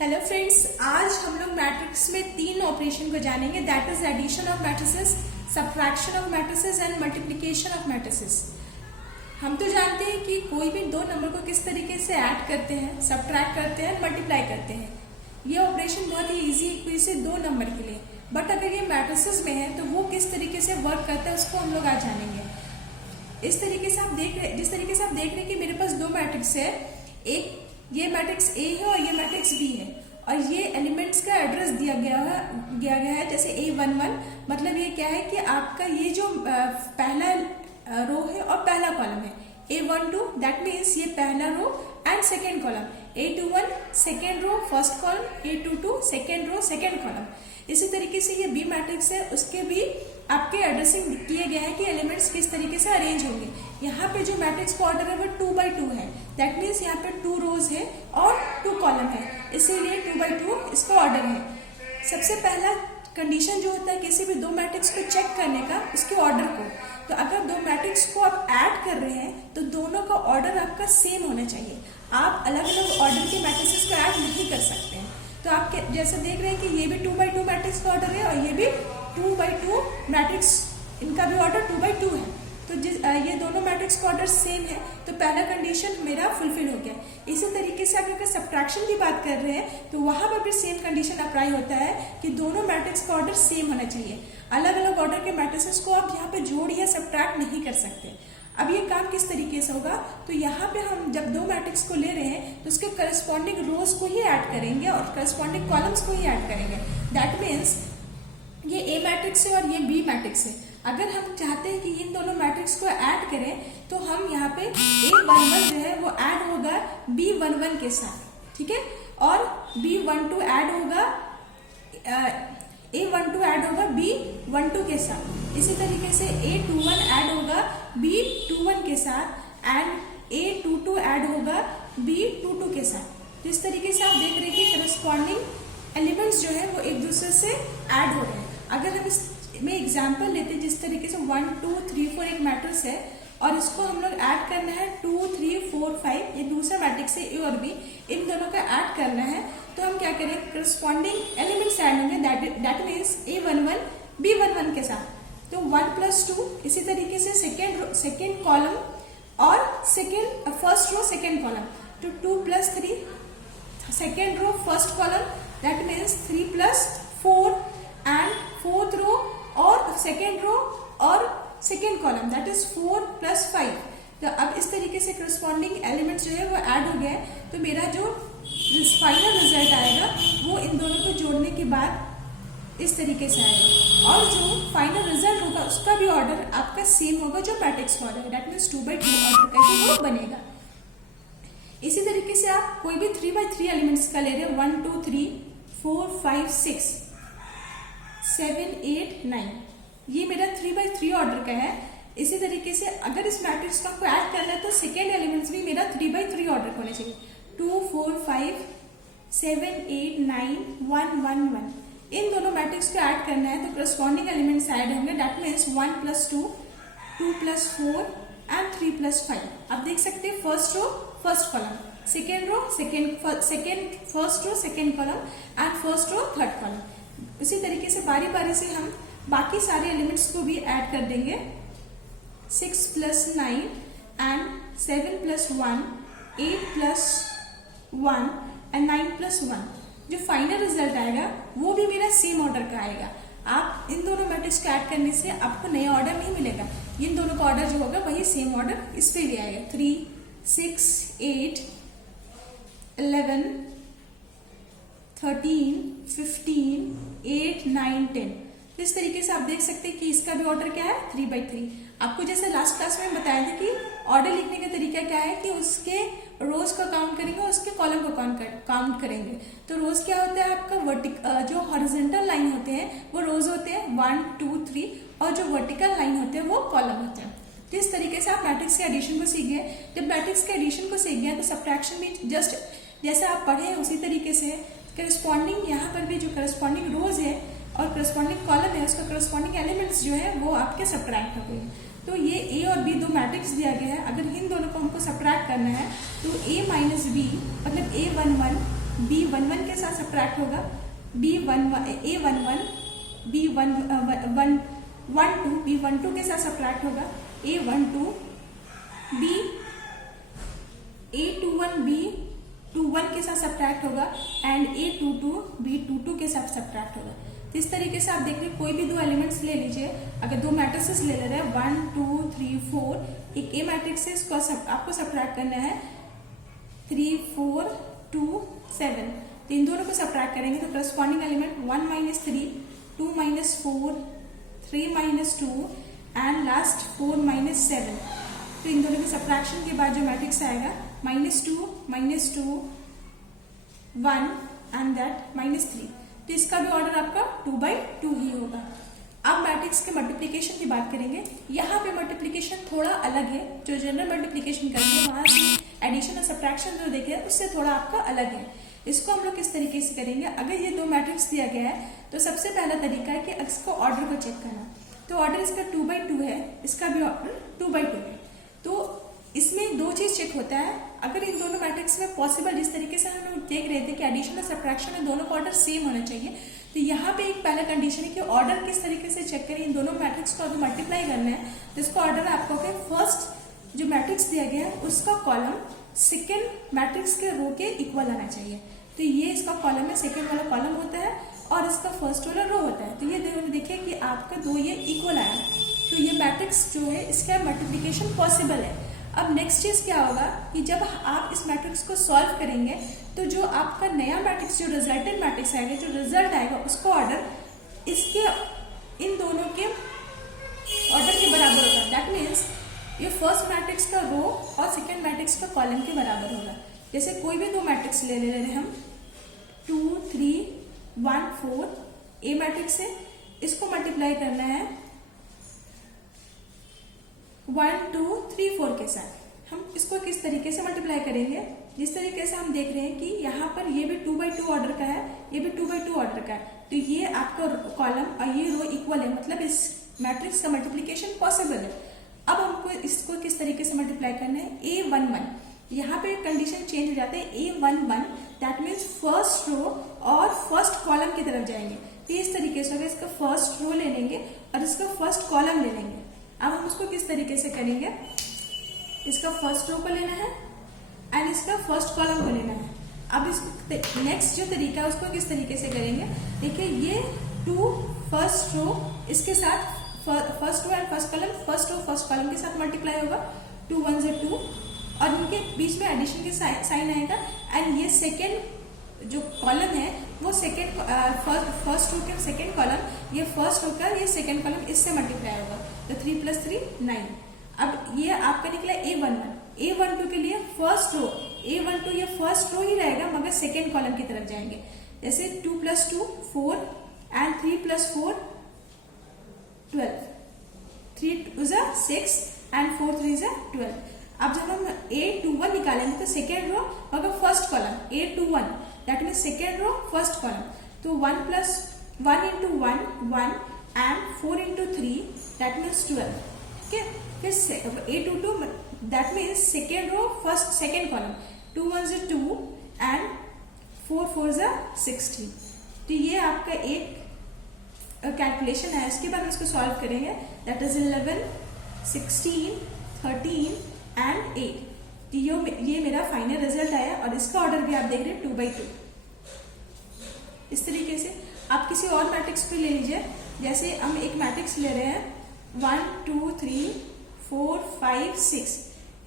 Hello friends, आज हम लोग मैट्रिक्स में तीन ऑपरेशन को जानेंगे, that is addition of matrices, subtraction of matrices and multiplication of matrices. हम तो जानते हैं कि कोई भी दो नंबर को किस तरीके से ऐड करते हैं, सब्ट्रैक्ट करते हैं, मल्टीप्लाई करते हैं। ये ऑपरेशन बहुत ही इजी है कोई से दो नंबर के लिए, बट अगर ये मैट्रिसेस में है तो वो किस तरीके से वर्क करता है उसको हम लोग आज जानेंगे। इस तरीके से आप देख रहे, जिस तरीके से आप देख रहे हैं कि मेरे पास दो मैट्रिक्स है, एक ये मैट्रिक्स ए है और ये मैट्रिक्स बी है, और ये एलिमेंट्स का एड्रेस दिया गया है जैसे A11। मतलब ये क्या है कि आपका ये जो पहला रो है और पहला कॉलम है A12, दैट मीन्स ये पहला row and second column, A21 second row first column, A22 second row second column. इसी तरीके से ये बी मैट्रिक्स है, उसके भी आपके एड्रेसिंग किए गए हैं कि एलिमेंट्स किस तरीके से अरेंज होंगे। यहाँ पे जो मैट्रिक्स का ऑर्डर है वो 2 by 2 है, दैट मीन्स यहाँ पे 2 रोज है और 2 कॉलम है, इसीलिए 2 by 2 इसका ऑर्डर है। सबसे पहला कंडीशन जो होता है किसी भी दो मैट्रिक्स को चेक करने का, उसके ऑर्डर को। तो अगर दो मैट्रिक्स को आप ऐड कर रहे हैं तो दोनों का ऑर्डर आपका सेम होना चाहिए। आप अलग अलग ऑर्डर के मैट्रिक्स को ऐड नहीं कर सकते हैं। तो आप जैसे देख रहे हैं कि ये भी 2 by 2 मैट्रिक्स का ऑर्डर है और ये भी 2 by 2 मैट्रिक्स, इनका भी ऑर्डर 2 by 2 है। तो ये दोनों मैट्रिक्स का ऑर्डर सेम है, तो पहला कंडीशन मेरा फुलफिल हो गया। इसी तरीके से अगर सब्ट्रैक्शन की बात कर रहे हैं तो वहां पर भी सेम कंडीशन अप्लाई होता है कि दोनों मैट्रिक्स का ऑर्डर सेम होना चाहिए। अलग अलग ऑर्डर के मैट्रिसेस को आप यहाँ पे जोड़ या सब्ट्रैक्ट नहीं कर सकते। अब ये काम किस तरीके से होगा, तो यहाँ पे हम जब दो मैट्रिक्स को ले रहे हैं तो उसके करस्पॉन्डिंग रोज को ही ऐड करेंगे और करस्पॉन्डिंग कॉलम्स को ही ऐड करेंगे। दैट मीन्स ये ए मैट्रिक्स है और ये बी मैट्रिक्स है। अगर हम चाहते हैं कि इन दोनों मैट्रिक्स को ऐड करें तो हम यहाँ पे A11 जो है वो ऐड होगा B11 के साथ, ठीक है, और B12 ऐड होगा A12 ऐड होगा B12 के साथ। इसी तरीके से A21 ऐड होगा B21 के साथ एंड A22 ऐड होगा B22 के साथ। तो इस तरीके से आप देख रहे हैं कि करस्पॉन्डिंग एलिमेंट्स जो है वो एक दूसरे से ऐड हो रहे हैं। अगर हम इसमें एग्जाम्पल लेते हैं, जिस तरीके से 1 2 3 4 एक मैट्रिक्स है और इसको हम लोग ऐड करना है 2 3 4 5, ये दूसरा मैट्रिक्स है ए और बी, इन दोनों का ऐड करना है। तो हम क्या करें, करस्पॉन्डिंग एलिमेंट्स ऐड होंगे, दैट मीन्स A11 B11 के साथ। तो 1 + 2, इसी तरीके से सेकेंड कॉलम और फर्स्ट रो सेकेंड कॉलम, तो 2 + 3 second row first column, that means 3 + 4 and fourth row और सेकेंड रो और सेकेंड कॉलम, दैट इज 4 + 5। तो अब इस तरीके से करस्पॉन्डिंग एलिमेंट्स जो है वो ऐड हो गए। तो मेरा जो फाइनल रिजल्ट आएगा वो इन दोनों को जोड़ने के बाद इस तरीके से आएगा, और जो फाइनल रिजल्ट होगा उसका भी ऑर्डर आपका सेम होगा जो मैट्रिक्स का ऑर्डर है, दैट मीन्स 2 by 2 ऑर्डर का ही वो बनेगा। इसी तरीके से आप कोई भी 3 by 3 एलिमेंट्स का ले रहे हैं, 1 2 3 4 5 6 7 8 9, ये मेरा 3 by 3 ऑर्डर का है। इसी तरीके से अगर इस मैट्रिक्स को आपको ऐड करना है तो सेकेंड एलिमेंट्स भी मेरा 3 by 3 ऑर्डर होने चाहिए, 2 4 5 7 8 9 1 1 1। इन दोनों मैट्रिक्स को ऐड करना है तो करस्पॉन्डिंग एलिमेंट्स ऐड होंगे, दैट मीन्स 1 + 2 2 + 4 एंड 3 + 5। आप देख सकते हैं first row first column, second row first row second column and first row third column. उसी तरीके से बारी बारी से हम बाकी सारे एलिमेंट्स को भी ऐड कर देंगे, 6 + 9 एंड 7 + 1 8 + 1 एंड 9 + 1। जो फाइनल रिजल्ट आएगा वो भी मेरा सेम ऑर्डर का आएगा। आप इन दोनों मैट्रिक्स को ऐड करने से आपको नया ऑर्डर नहीं मिलेगा, इन दोनों का ऑर्डर जो होगा वही सेम ऑर्डर इस पे भी आएगा, 3 6 8 11 13 15 8 9 10। तो इस तरीके से आप देख सकते हैं कि इसका भी ऑर्डर क्या है, 3 by 3। आपको जैसे लास्ट क्लास में बताया था कि ऑर्डर लिखने का तरीका क्या है कि उसके रोज को काउंट करेंगे और उसके कॉलम को काउंट करेंगे। तो रोज क्या होता है आपका, जो हॉरिजॉन्टल लाइन होते हैं वो रोज होते हैं 1 2 3, और जो वर्टिकल लाइन होते हैं वो कॉलम होते हैं। तो इस तरीके से आप मैट्रिक्स के एडिशन को सीख गए। जब मैट्रिक्स के एडिशन को सीख गए तो सब्ट्रैक्शन भी जस्ट जैसे आप पढ़े उसी तरीके से करस्पॉन्डिंग, यहाँ पर भी जो करस्पॉन्डिंग रोज है और करस्पॉन्डिंग कॉलम है उसका करस्पॉन्डिंग एलिमेंट्स जो है वो आपके सब्ट्रैक्ट हो गए। तो ये ए और बी दो मैट्रिक्स दिया गया है, अगर इन दोनों को हमको सब्ट्रैक्ट करना है तो a - b मतलब A11 B11 के साथ सब्ट्रैक्ट होगा, A11 B12 B12 के साथ सब्ट्रैक्ट होगा, A12 A21 B21 के साथ सब्ट्रैक्ट होगा एंड A22 B22 के साथ सब्ट्रैक्ट होगा। तो इस तरीके से आप देख रहे हैं कोई भी दो एलिमेंट्स ले लीजिए, अगर दो मैट्रिसेस ले रहे हैं 1 2 3 4, एक ए मैट्रिक्स से इसको आपको सब्ट्रैक्ट करना है 3 4 2 7, तो इन दोनों को सब्ट्रैक्ट करेंगे तो करस्पॉन्डिंग एलिमेंट 1 - 3 2 - 4 3 - 2 एंड लास्ट 4 - 7। तो इन दोनों के सब्ट्रैक्शन के बाद जो मैट्रिक्स आएगा -2 -2 1 एंड दैट -3, तो इसका भी ऑर्डर आपका 2/2 ही होगा। अब मैट्रिक्स के मल्टीप्लिकेशन की बात करेंगे। यहाँ पे मल्टीप्लिकेशन थोड़ा अलग है, जो जनरल मल्टीप्लिकेशन करते हैं वहां से एडिशन और सब्ट्रैक्शन जो देखे उससे थोड़ा आपका अलग है। इसको हम लोग किस तरीके से करेंगे, अगर ये दो मैट्रिक्स दिया गया है तो सबसे पहला तरीका है कि इसको ऑर्डर को चेक करना। तो ऑर्डर इसका 2/2 है, इसका भी ऑर्डर 2/2 है। तो इसमें दो चीज चेक होता है, अगर इन दोनों मैट्रिक्स में पॉसिबल, जिस तरीके से हम लोग देख रहे थे कि एडिशन और सब्ट्रैक्शन में दोनों का ऑर्डर सेम होना चाहिए, तो यहाँ पे एक पहला कंडीशन है कि ऑर्डर किस तरीके से चेक करें। इन दोनों मैट्रिक्स को अगर मल्टीप्लाई करना है तो इसका ऑर्डर आपको फर्स्ट जो मैट्रिक्स दिया गया है उसका कॉलम सेकेंड मैट्रिक्स के रो के इक्वल आना चाहिए। तो ये इसका कॉलम है, सेकेंड वाला कॉलम होता है और इसका फर्स्ट वाला रो होता है। तो ये देखिए कि आपका दो ये इक्वल आया, तो ये मैट्रिक्स जो है इसका मल्टीप्लिकेशन पॉसिबल है। अब नेक्स्ट चीज क्या होगा कि जब आप इस मैट्रिक्स को सॉल्व करेंगे तो जो आपका नया मैट्रिक्स, जो रिजल्टेंट मैट्रिक्स आएगा, जो रिजल्ट आएगा उसको ऑर्डर इसके इन दोनों के ऑर्डर के बराबर होगा। दैट मीन्स ये फर्स्ट मैट्रिक्स का रो और सेकेंड मैट्रिक्स का कॉलम के बराबर होगा। जैसे कोई भी दो मैट्रिक्स ले रहे हैं हम 2 3 1 4, ए मैट्रिक्स है, इसको मल्टीप्लाई करना है 1 2 3 4 के साथ। हम इसको किस तरीके से मल्टीप्लाई करेंगे, जिस तरीके से हम देख रहे हैं कि यहाँ पर ये भी 2/2 ऑर्डर का है, ये भी 2/2 ऑर्डर का है, तो ये आपका कॉलम और ये रो इक्वल है, मतलब इस मैट्रिक्स का मल्टीप्लिकेशन पॉसिबल है। अब हमको इसको किस तरीके से मल्टीप्लाई करना है, A11, यहाँ पे कंडीशन चेंज हो जाता है, A11 दैट मीन्स फर्स्ट रो और फर्स्ट कॉलम की तरफ जाएंगे। तो इस तरीके से होगा, इसका फर्स्ट रो ले लेंगे और इसका फर्स्ट कॉलम ले लेंगे। अब हम उसको किस तरीके से करेंगे, इसका फर्स्ट रो को लेना है एंड इसका फर्स्ट कॉलम को लेना है। अब इस नेक्स्ट जो तरीका है उसको किस तरीके से करेंगे, देखिए ये 2 फर्स्ट रो इसके साथ first row and first column, first row first column के साथ मल्टीप्लाई होगा, 2 1 से 2 और इनके बीच में एडिशन के साइन आएगा एंड ये सेकेंड जो कॉलम है वो सेकेंड फर्स्ट रो के सेकेंड कॉलम, ये फर्स्ट रो का ये सेकेंड कॉलम इससे मल्टीप्लाई होगा, तो 3 + 3 9। अब ये आपका निकला A12 के लिए फर्स्ट रो, A12 ये फर्स्ट रो ही रहेगा मगर सेकेंड कॉलम की तरफ जाएंगे। जैसे 2 + 2 4 एंड 3 + 4 12, 3 2 6 एंड 4 3 12। अब जब हम A21 निकालेंगे तो सेकेंड रो मगर first column A21 that mean second row first column, तो 1 + 1 × 1 1 एंड 4 × 3 दैट मीन्स 12। ठीक है, फिर A22 that means second row first second column, 2 1 से 2 एंड 4 4 से 16। तो ये आपका एक कैलकुलेशन है। इसके बाद हम इसको सॉल्व करेंगे, दैट इज 11 16 13 एंड 8। तो ये मेरा फाइनल रिजल्ट आया और इसका ऑर्डर भी आप देख रहे हैं 2/2। इस तरीके से आप किसी और मैट्रिक्स पे ले लीजिए, जैसे हम एक मैट्रिक्स ले रहे हैं 1 2 3 4 5 6,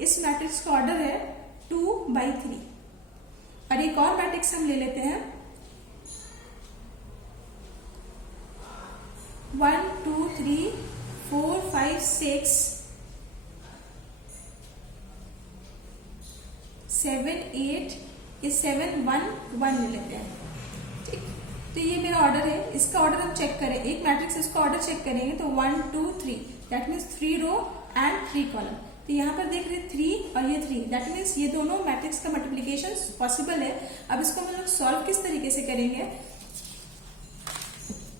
इस मैट्रिक्स का ऑर्डर है 2/3। और एक और मैट्रिक्स हम ले लेते हैं 1 2 3 4 5 6 7 8, ये 7 1 1 ले लेते हैं। ठीक, तो ये मेरा ऑर्डर है, इसका ऑर्डर हम चेक करें, एक मैट्रिक्स इसका ऑर्डर चेक करेंगे तो 1 2 3 that means 3 row and 3 column. तो यहाँ पर देख रहे 3 और ये 3 दैट मीन्स ये दोनों मैट्रिक्स का मल्टीप्लिकेशन पॉसिबल है। अब इसको हम लोग सॉल्व किस तरीके से करेंगे,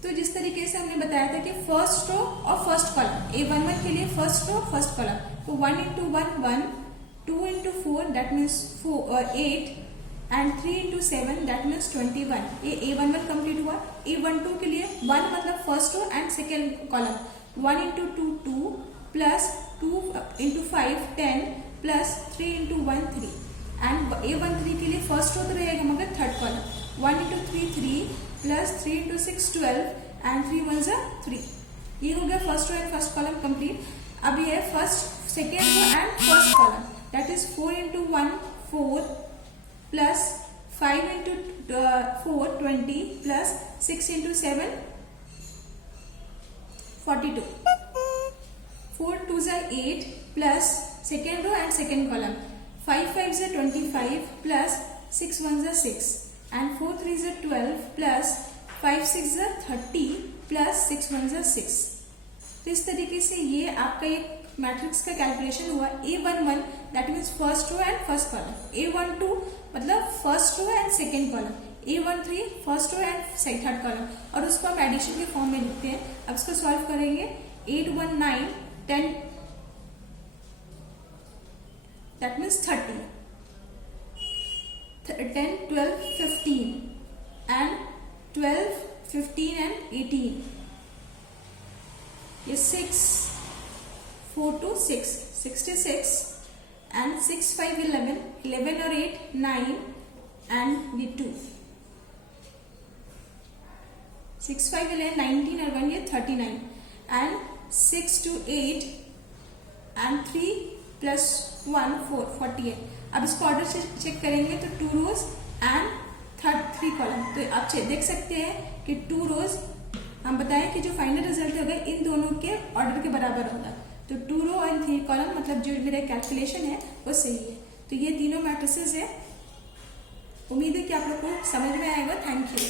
तो जिस तरीके से हमने बताया था कि फर्स्ट रो और फर्स्ट कॉलम, A11 के लिए फर्स्ट रो फर्स्ट कॉलम, तो 1 × 1 1 2 × 4 that means 8 and 3 into 7 that means 21। ये A11 कंप्लीट हुआ। A12 के लिए 1 मतलब first row and second column 1 into 2 2 plus 2 into 5 10 plus 3 into 1 3 and A13 के लिए फर्स्ट रो तो रहेगा मगर third column 1 into 3 3 plus 3 into 6 12 and 3 1 ज़ा 3। ये हो गया first row and first column complete. अब ये first second row and first column that is 4 into 1 4 plus 5 into 4 20 plus 6 into 7 42 4 2 ज़ा 8 plus second row and second column 5 5 ज़ा 25 plus 6 1 ज़ा 6 and 4 3 ज़ा 12 प्लस 5 6 ज़ा 30 प्लस 6 1 ज़ा 6। तो इस तरीके से ये आपका एक मैट्रिक्स का कैलकुलेशन हुआ। A11 that means first row and first column, A12 मतलब first row and second column, A13 first row and third column, और उसको हम एडिशन के फॉर्म में लिखते हैं। अब इसको सॉल्व करेंगे 8 1 9 10 दैट मीन्स 30 10 12 15 एंड 12 15 एंड 18 ये 6 4 2 6 66 एंड 6 5 11 11 और 8 9 एंड ये 2 6 5 11 19 और 1 ये 39 एंड 6 2 8 एंड 3 प्लस 1 4 48। अब इसको ऑर्डर से चेक करेंगे तो 2 रोज एंड 3 कॉलम। तो आप देख सकते हैं कि 2 रोज हम बताएं कि जो फाइनल रिजल्ट होगा इन दोनों के ऑर्डर के बराबर होगा। तो 2 रो एंड 3 कॉलम मतलब जो मेरा कैलकुलेशन है वो सही है। तो ये तीनों मैट्रिसेस है। उम्मीद है कि आप लोग को समझ में आएगा। Thank you.